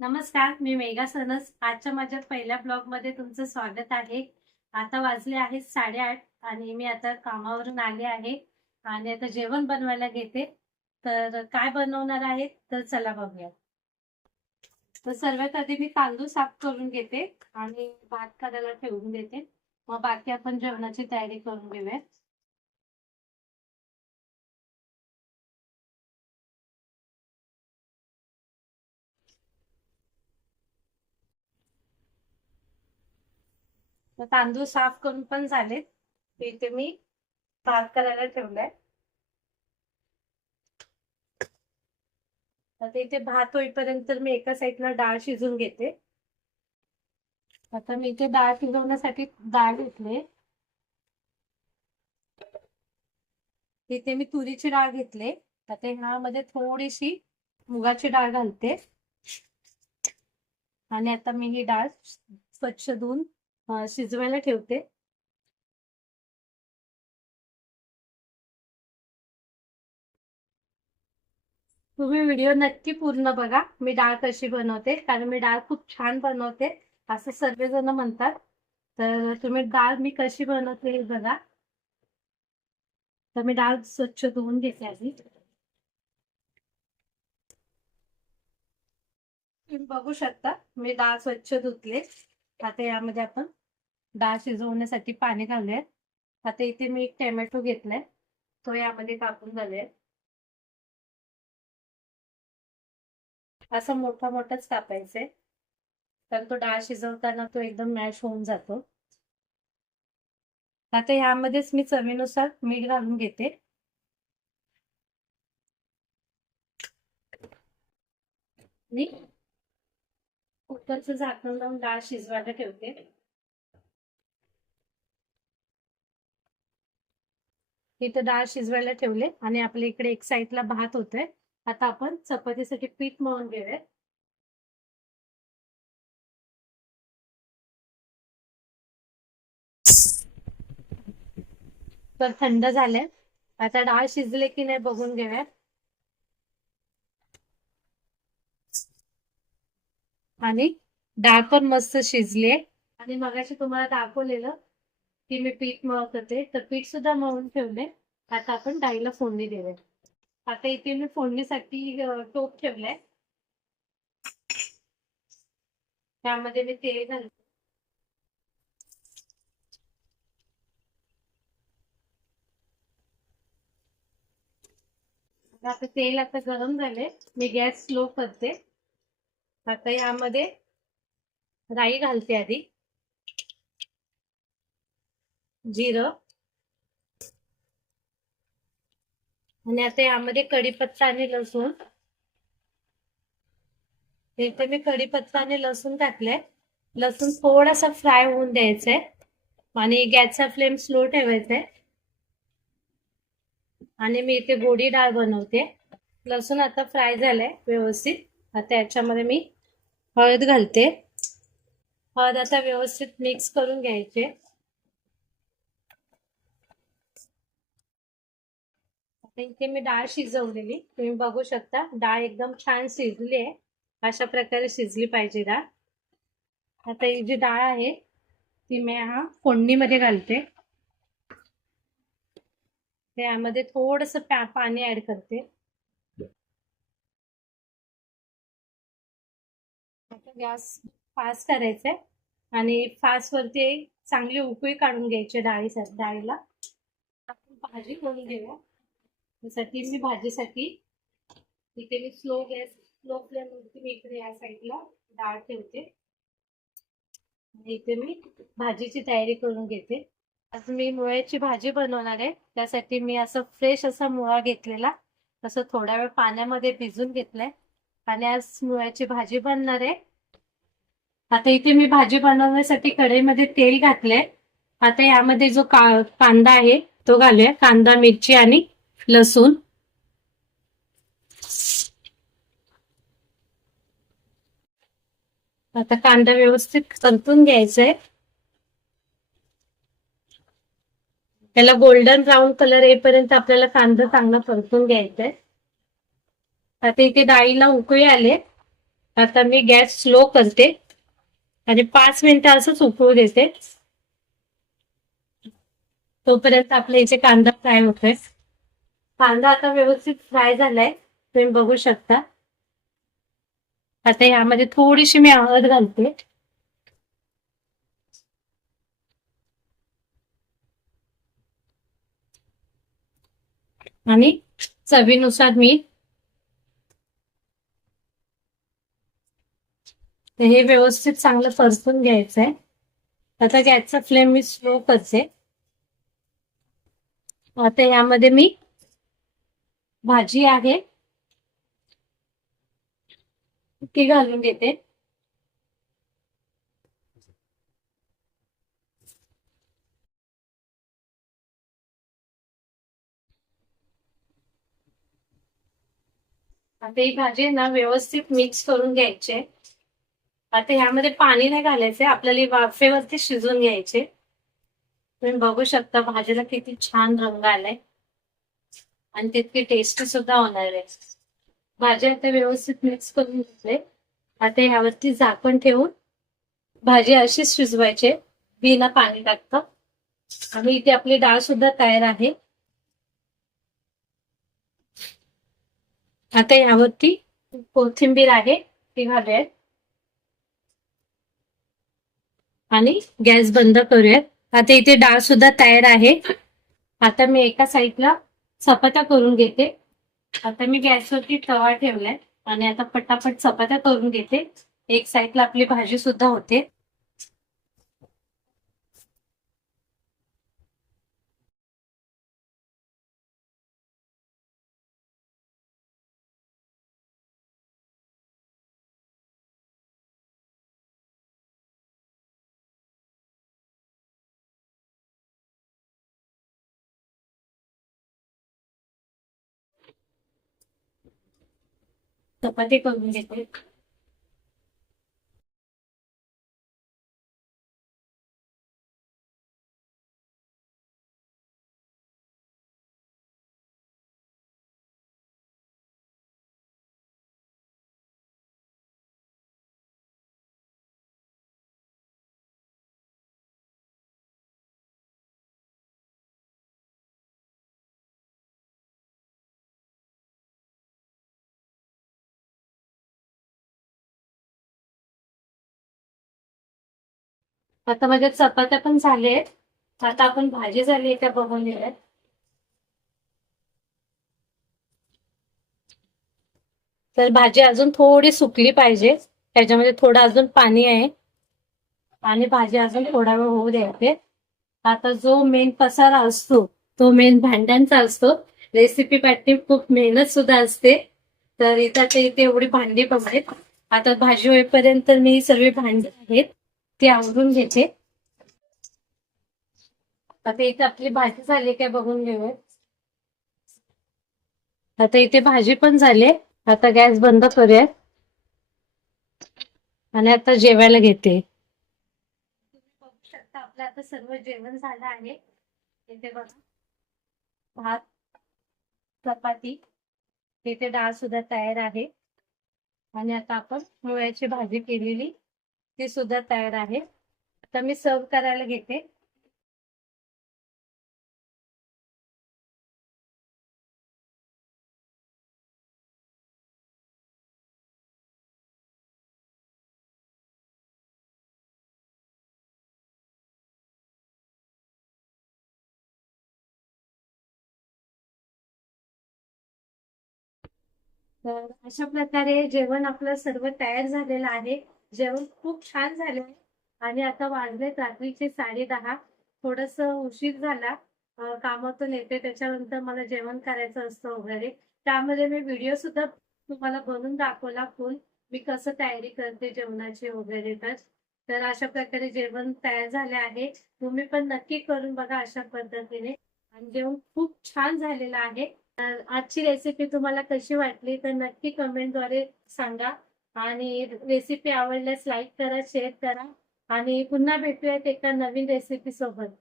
नमस्कार मी मेघा सनस. आजच्या माझ्या पहिल्या ब्लॉगमध्ये तुमचं स्वागत आहे. आता वाजले आहे साडेआठ आणि मी आता कामावरून आले आहे आणि आता जेवण बनवायला घेते. तर काय बनवणार आहे? तर चला बघूया. तर सर्वात आधी मी तांदूळ साफ करून घेते आणि भात करायला ठेवून देते. मग बाकी आपण जेवणाची तयारी करून घेऊया तांदूळ साफ करून पण झालेत. ते इथे मी भात करायला ठेवलाय. आता इथे भात होईपर्यंत मी एका साईडला डाळ शिजून घेते. आता मी इथे डाळ शिजवण्यासाठी डाळ घेतले इथे मी तुरीची डाळ घेतले आता ह्यामध्ये थोडीशी मुगाची डाळ घालते. आणि आता मी ही डाळ स्वच्छ धुवून शिजवायला ठेवते. तुम्ही व्हिडिओ नक्की पूर्ण बघा. मी डाळ कशी बनवते? कारण मी डाळ खूप छान बनवते असं सर्वजण म्हणतात. तर तुम्ही डाळ मी कशी बनवते हे बघा. तर मी डाळ स्वच्छ धुवून घेते आधी. तुम्ही बघू शकता मी डाळ स्वच्छ धुतले. आता यामध्ये आपण डाळ शिजवण्यासाठी पाणी घालूया आता इथे मी एक टोमॅटो घेतलाय. तो यामध्ये कापून घालूया असं मोठा मोठाच कापायचंय तर तो डाळ शिजवताना तो एकदम मॅश होऊन जातो. आता यामध्येच मी चवीनुसार मीठ घालून घेते. आणि कुकरचं झाकण लावून डाळ शिजवायला ठेवते. इथं डाळ शिजवायला ठेवले आणि आपल्या इकडे एक साईडला भात होतोय. आता आपण चपातीसाठी पीठ मळून घेऊया. तर थंड झाले आता डाळ शिजले की नाही बघून घेऊया. आणि डाळ पण मस्त शिजली आणि मगाशी तुम्हाला दाखवलेलं की मी पीठ मळत. होते तर पीठ सुद्धा मळून ठेवले. आता आपण डाळीला फोडणी देऊया. आता इथे मी फोडणीसाठी टोप ठेवलाय. त्यामध्ये मी तेल घालते. आता तेल आता गरम झाले मी गॅस स्लो करते. आता यामध्ये राई घालते आधी. जिरं. आणि आता यामध्ये कढीपत्ता आणि लसूण. इथे मी कढीपत्ता आणि लसूण टाकले लसूण थोडासा फ्राय होऊन द्यायचंय. आणि गॅसचा फ्लेम स्लो ठेवायचा आहे आणि मी इथे गोडी डाळ बनवते. लसूण आता फ्राय झालाय व्यवस्थित. आता याच्यामध्ये मी हळद घालते. हळद आता व्यवस्थित मिक्स करून घ्यायचे. इथे मी डाळ शिजवलेली. तुम्ही बघू शकता डाळ एकदम छान शिजली आहे. अशा प्रकारे शिजली पाहिजे डाळ. आता ही जी डाळ आहे ती मी हा फोडणीमध्ये घालते. त्यामध्ये थोडस पाणी ऍड करते. गॅस फास्ट करायचंय आणि फास्ट वरती चांगली उकळी काढून घ्यायची डाळी डाळीला. आपण भाजी करून घेऊया. त्यासाठी मी भाजीसाठी इथे मी स्लो गॅस स्लो फ्लेमवरती मी इकडे या साईडला डाळ ठेवते. आणि इथे मी भाजीची तयारी करून घेते. आज मी मुळ्याची भाजी बनवणार आहे. त्यासाठी मी असं फ्रेश असा मुळा घेतलेला. तसं थोडा वेळ पाण्यामध्ये भिजून घेतलाय. आणि आज मुळ्याची भाजी बनणार आहे. आता इथे मी भाजी बनवण्यासाठी कढईमध्ये तेल घातलंय. आता यामध्ये जो का कांदा आहे तो घालूया. कांदा मिरची आणि लसूण. आता कांदा व्यवस्थित परतून घ्यायचा आहे त्याला गोल्डन ब्राऊन कलर येईपर्यंत आपल्याला कांदा चांगला परतून घ्यायचा आहे आता इथे डाळीला उकळी आले. आता मी गॅस स्लो करते. आणि पाच मिनिटं असंच उकळू देते. तोपर्यंत आपल्या इथे कांदा फ्राय होतोय. कांदा आता व्यवस्थित फ्राय झालाय. तुम्ही बघू शकता. आता यामध्ये थोडीशी मी हळद घालते. आणि चवीनुसार मी तर हे व्यवस्थित चांगलं परतून घ्यायचंय. आता गॅसचा फ्लेम मी स्लो करते. आता यामध्ये मी भाजी आहे. ती घालून घेते. आता ही भाजी ना व्यवस्थित मिक्स करून घ्यायचे आता ह्यामध्ये पाणी नाही घालायचे आपल्याला वाफेवरती शिजून घ्यायचे. तुम्ही बघू शकता भाजीला किती छान रंग आलाय. आणि तितकी टेस्ट सुद्धा होणार आहे. भाजी आता व्यवस्थित मिक्स करून घेतले. आता ह्यावरती झाकण ठेवून भाजी अशीच शिजवायचे. बिना पाणी टाकतं. आणि इथे आपली डाळ सुद्धा तयार आहे. आता यावरती कोथिंबीर आहे. ती घालूयात. आणि गॅस बंद करूयात. आता इथे डाळ सुद्धा तयार आहे. आता मी एका साईडला चपात्या करून घेते. आता मी गॅसवरती तवा ठेवलाय. आणि आता पटापट चपात्या करून घेते. एक साईडला आपली भाजी सुद्धा होते. चपाती करून घेते. आता माझ्या चपात्या पण झाले आता आपण भाजी झाली त्या बघून घेऊयात. तर भाजी अजून थोडी सुकली पाहिजे. त्याच्यामध्ये थोडं अजून पाणी आहे. आणि भाजी अजून थोडा वेळ होऊ द्यायचे आता जो मेन पसारा असतो तो मेन भांड्यांचा असतो. रेसिपी पाठी खूप मेहनत सुद्धा असते. तर इथं ते इथे एवढी भांडी बघायत आता भाजी होईपर्यंत मी सर्व भांडी आहेत. ते आवरून घेते. आता इथे आपली भाजी झाली काय बघून घेऊया. आता इथे भाजी पण झाली. आता गॅस बंद करूया. आणि आता जेवायला घेते. तुम्ही बघू शकता आपलं आता सर्व जेवण झालं आहे. इथे बघा. भात चपाती इथे डाळ सुद्धा तयार आहे. आणि आता आपण मुळ्याची भाजी केलेली. ती सुद्धा तयार आहे. आता मी सर्व करायला घेते. तर अशा प्रकारे जेवण आपलं सर्व तयार झालेलं आहे. जेवण खूप छान झाले आणि आता वाजले रात्रीचे साडे दहा. थोडस उशीर झाला. कामातून येते त्याच्यानंतर मला जेवण करायचं असतं वगैरे. त्यामध्ये मी व्हिडिओ सुद्धा तुम्हाला बनवून दाखवला फुल मी कसं तयारी करते जेवणाची वगैरे तर. तर अशा प्रकारे जेवण तयार झाले आहे. तुम्ही पण नक्की करून बघा अशा पद्धतीने. आणि जेवण खूप छान झालेलं आहे. तर आजची रेसिपी तुम्हाला कशी वाटली तर नक्की कमेंटद्वारे सांगा. आणि रेसिपी आवडल्यास लाईक करा शेअर करा. आणि पुन्हा भेटूयात एका नवीन रेसिपी सोबत.